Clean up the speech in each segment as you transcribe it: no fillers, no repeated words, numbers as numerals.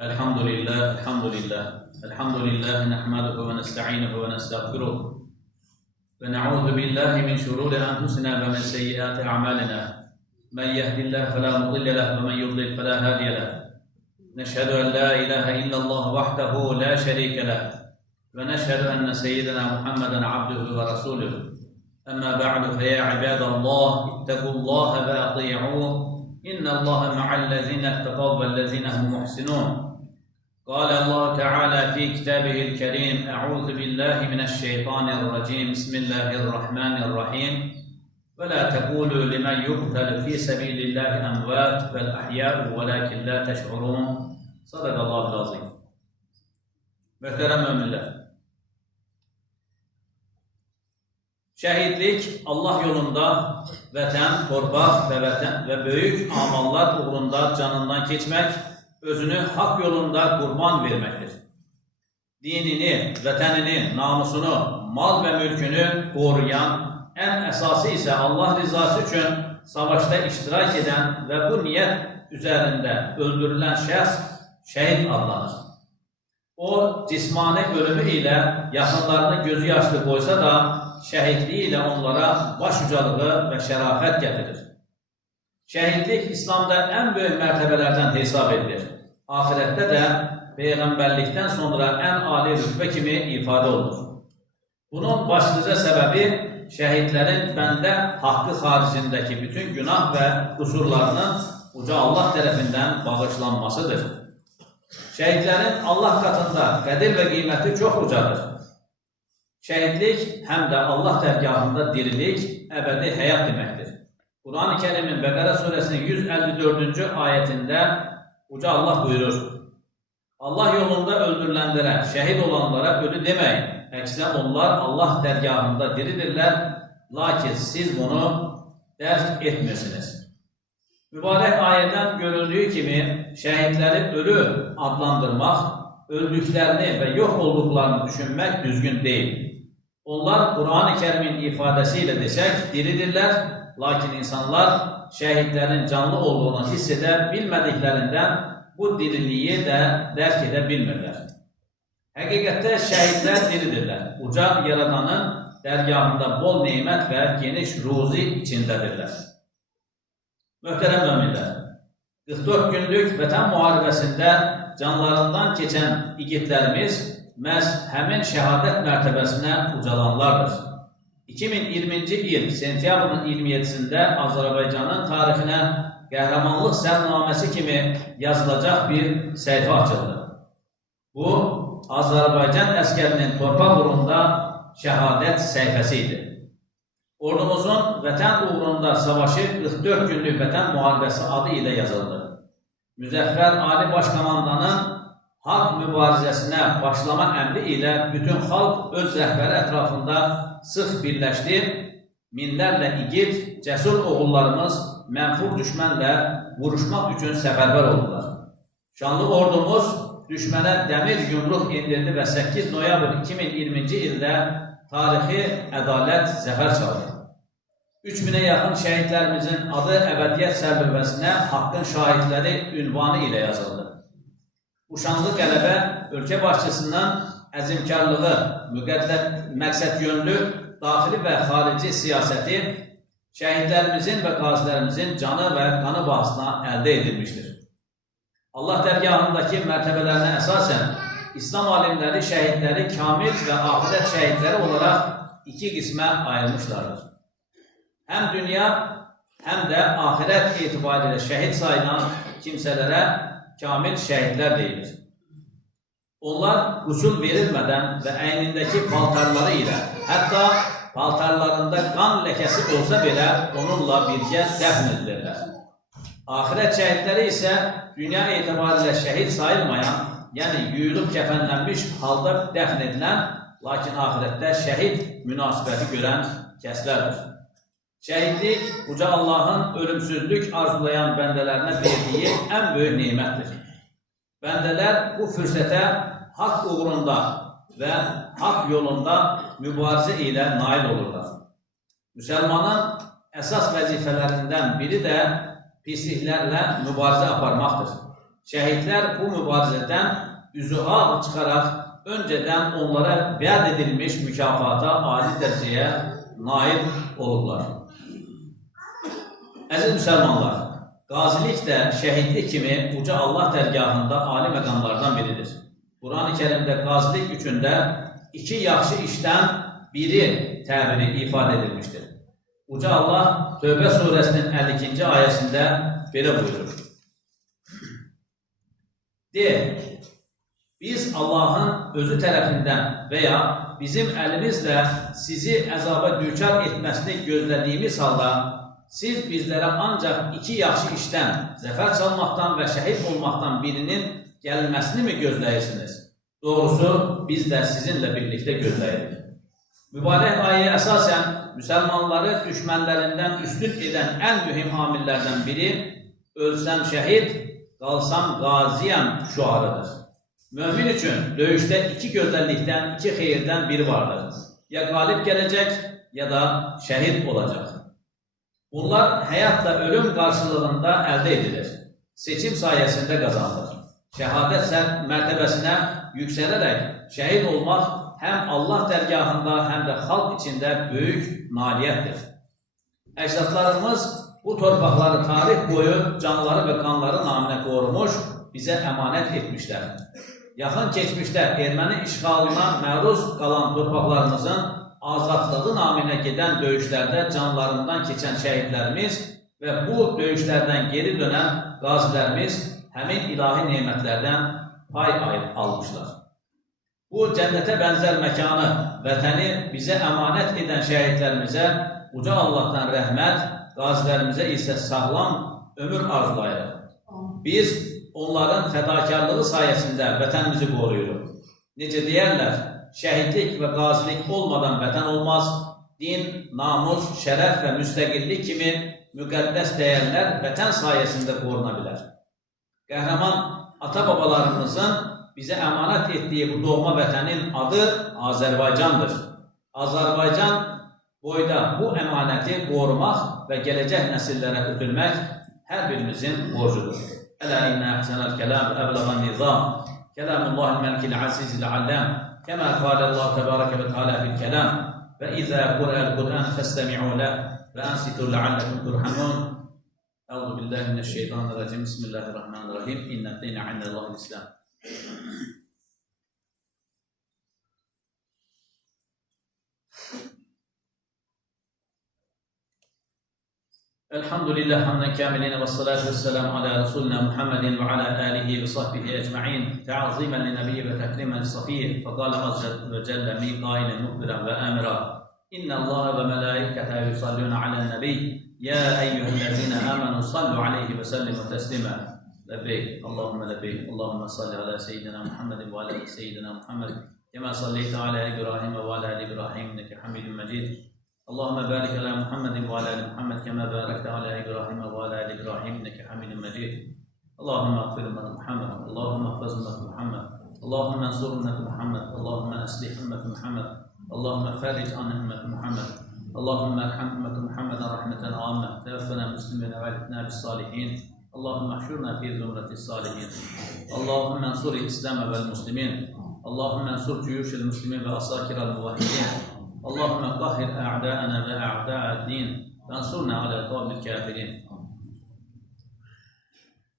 الحمد لله نحمده ونستعينه ونستغفره ونعوذ بالله من شرور أنفسنا ومن سيئات أعمالنا من يهد الله فلا مضل له ومن يضلل فلا هادي له نشهد أن لا إله إلا الله وحده لا شريك له ونشهد أن سيدنا محمدا عبده ورسوله أما بعد فيا عباد الله اتقوا الله وأطيعوه إن الله مع الذين اتقوا والذين هم محسنون قال الله تعالى في كتابه الكريم أعوذ بالله من الشيطان الرجيم بسم الله الرحمن الرحيم ولا تقولوا لمن يقتل في سبيل الله أموات بل أحياء ولكن لا تشعرون صدق الله العظيم. Möhtərəm möminlər, şəhidlik Allah yolunda vətən, torpaq və böyük amallar uğrunda canından keçmək, özünü haqq yolunda qurban verməkdir. Dinini, vətənini, namusunu, mal və mülkünü qoruyan, ən əsası isə Allah rizası üçün savaşda iştirak edən və bu niyyət üzərində öldürülən şəxs şəhid adlanır. O, cismani ölümü ilə yaxınlarını gözü yaşlı qoysa da, şəhidliyi ilə onlara baş ucalığı və şərafət gətirir. Şəhidlik İslamda ən böyük mərtəbələrdən hesab edilir. Ahirətdə də Peyğəmbərlikdən sonra ən ali rütbə kimi ifadə olunur. Bunun başlıca səbəbi şəhidlərin bəndə haqqı xaricindəki bütün günah və qüsurlarının uca Allah tərəfindən bağışlanmasıdır. Şəhidlərin Allah katında qədir və qiyməti çox ucadır. Şəhidlik həm də Allah dərgahında dirilik, əbədi həyat deməkdir. Quran-ı Kərimin Bəqərə surəsinin 154-cü ayətində Uca Allah buyurur: Allah yolunda öldürülənlərə, şəhid olanlara ölü deməyin. Əksinə onlar Allah dərgahında diridirlər, lakin siz bunu dərk etmirsiniz. Mübarək ayədən görüldüyü kimi şəhidləri ölü adlandırmaq, öldüklərini və yox olduqlarını düşünmək düzgün deyil. Onlar Quran-ı Kərimin ifadəsi ilə desək diridirlər, lakin insanlar şəhidlərin canlı olduğunu hiss edə bilmədiklərindən bu diriliyi də dərk edə bilmirlər. Həqiqətdə şəhidlər diridirlər. Uca Yaradanın dərgahında bol neymət və geniş ruzi içindədirlər. Möhtərəm möminlər, 44 günlük vətən müharibəsində canlarından keçən igidlərimiz məhz həmin şəhadət mərtəbəsinə ucalanlardır. 2020-ci il sentyabrın 27-sində Azərbaycanın tarixinə qəhrəmanlıq sərnaməsi kimi yazılacaq bir səhifə açıldı. Bu, Azərbaycan əskərinin torpaq uğrunda şəhadət səhifəsi idi. Ordumuzun vətən uğrunda savaşı 44 günlük vətən müharibəsi adı ilə yazıldı. Müzəffər Ali Başkomandanın haqq mübarizəsinə başlama əmri ilə bütün xalq öz rəhbəri ətrafında sıx birləşdi, minlərlə igid, cəsur oğullarımız mənfur düşmənlə vuruşmaq üçün səfərbər oldular. Şanlı ordumuz düşmənə dəmir yumruq indirdi və 8 noyabr 2020-ci ildə tarixi ədalət zəfər çaldı. 3000-ə yaxın şəhidlərimizin adı əbədiyyət sərlövhəsinə haqqın şahidləri ünvanı ilə yazıldı. Bu şanlı qələbə ölkə başçısının əzimkarlığı, məqsədyönlü, daxili və xarici siyasəti şəhidlərimizin və qazilərimizin canı və qanı bahasına əldə edilmişdir. Allah dərgahındakı mərtəbələrinə əsasən İslam alimləri şəhidləri kamil və axirət şəhidləri olaraq iki qismə ayırmışlardır. Həm dünya, həm də axirət etibarilə şəhid sayılan kimsələrə kamil şəhidlər deyilir. Onlar qüsul verilmədən və əynindəki paltarları ilə, hətta paltarlarında qan ləkəsi olsa belə onunla birgə dəfn edilirlər. Axirət şəhidləri isə dünya etibarilə şəhid sayılmayan, yəni yuyulub kəfənlənmiş halda dəfn edilən, lakin axirətdə şəhid münasibəti görən kəslərdir. Şəhidlik Uca Allahın ölümsüzlük arzulayan bəndələrinə verdiyi ən böyük neymətdir. Bəndələr bu fürsətə haqq uğrunda və haqq yolunda mübarizə ilə nail olurlar. Müsəlmanın əsas vəzifələrindən biri də pisliklərlə mübarizə aparmaqdır. Şəhidlər bu mübarizədən üzü ağ çıxaraq öncədən onlara vəd edilmiş mükafata ali dərəcəyə nail olublar. Əziz müsəlmanlar, qazilik də şəhidlik kimi uca Allah dərgahında ali məqamlardan biridir. Quran-ı Kərimdə qazilik üçün də iki yaxşı işdən biri təbiri ifadə edilmişdir. Uca Allah Tövbə surəsinin 52-ci ayəsində belə buyurur. Biz Allahın özü tərəfindən və ya bizim əlimizlə sizi əzaba düçar etməsini gözlədiyimiz halda siz bizlərə ancaq iki yaxşı işdən, zəfər çalmaqdan və şəhid olmaqdan birinin gəlməsini mi gözləyirsiniz? Doğrusu, biz də sizinlə birlikdə gözləyirik. Mübarək ayə əsasən müsəlmanları düşmənlərindən üstün edən ən mühüm amillərdən biri ölsəm şəhid, qalsam qaziyəm şüarıdır. Mömin üçün döyüşdə iki gözəllikdən, iki xeyirdən biri vardır. Ya qalib gələcək, ya da şəhid olacaq. Bunlar həyatla ölüm qarşılığında əldə edilir. Seçim sayəsində qazanılır. Şəhadət mərtəbəsinə yüksələrək şəhid olmaq həm Allah dərgahında, həm də xalq içində böyük nailiyyətdir. Əcdadlarımız bu torpaqları tarix boyu canları və qanları naminə qorumuş, bizə əmanət etmişlər. Yaxın keçmişdə erməni işğalına məruz qalan torpaqlarımızın azadlığı naminə gedən döyüşlərdə canlarından keçən şəhidlərimiz və bu döyüşlərdən geri dönən qazilərimiz həmin ilahi nemətlərdən pay almışlar. Bu cənnətə bənzər məkanı, vətəni bizə əmanət edən şəhidlərimizə uca Allahdan rəhmət, qazilərimizə isə sağlam ömür arzulayırıq. Biz onların fədakarlığı sayəsində vətənimizi qoruyuruq. Necə deyərlər, şəhidlik və qazilik olmadan vətən olmaz, din, namus, şərəf və müstəqillik kimi müqəddəs dəyərlər vətən sayəsində qoruna bilər. Qəhrəman ata-babalarımızın bizə əmanət etdiyi bu doğma vətənin adı Azərbaycandır. Azərbaycan boyda bu əmanəti qorumaq və gələcək nəsillərə ötürmək hər birimizin borcudur. Ələ innə əhsənəl kələm əbləğən nizam kələmullahil məlikil azizil alləm kəmə qələllahu təbarəkə və teala fil kələm və izə qurəl Qur'an fəstəmi'u ləh və ənsitu ləalləkum turhamun. Əuzu billahi mineşşeytanirracim. Bismillahirrahmanirrahim. İnnə dîne indəllahil İslam. Elhamdülillah hamden kâmilin ve salatu vesselamu ala Resulina Muhammedin ve ala alihi ve sahbihi ecma'in te'azimen li nebiyyi ve tekrimen li safiyyi fekâle azze ve celle min qâilin muhbiren ve emira inna Allahe ve melâikete yusallûne alen nebiyy ya eyyühellezine amenu sallu aleyhi ve sellimu teslima. Lebbeyk, Allahümme lebbeyk, Allahümme salli ala seyyidina Muhammedin ve ala seyyidina Muhammed kema salleyte ala İbrahim ve ala İbrahim inneke hamidun mecid. Allahümme barik ala Muhammedin ve ala Muhammed kema barakte ala İbrahim ve ala İbrahim inneke hamidun mecid. Allahümme agfir ümmeti Muhammed, Allahümme ahfaz ümmeti Muhammed, Allahümme ensur ümmeti Muhammed, Allahümme eslih ümmeti Muhammed, Allahümme ferric an ümmeti Muhammed, Allahümme erham ümmeti Muhammeden rahmeten âmme, tevaffena müslimine ve alifna bis salihin. Allahümme ahşurna fi zümretis salihin. Allahümme ensur İslam vel muslimin. Allahümme ensur cuyuşil muslimin ve asakirel muvahhidin. Allahümme qahhir a'da'ana ve a'da'ad-din ve ensurna ala qavmil kafirin.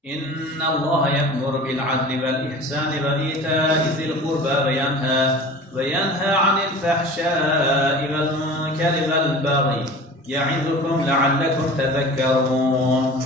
İnna Allaha ya'muru bil adli vel ihsani ve ita'i zil qurba ve yanha 'anil fahşai vel munkari vel baghi. Ya'idukum la'allakum tezekkerun.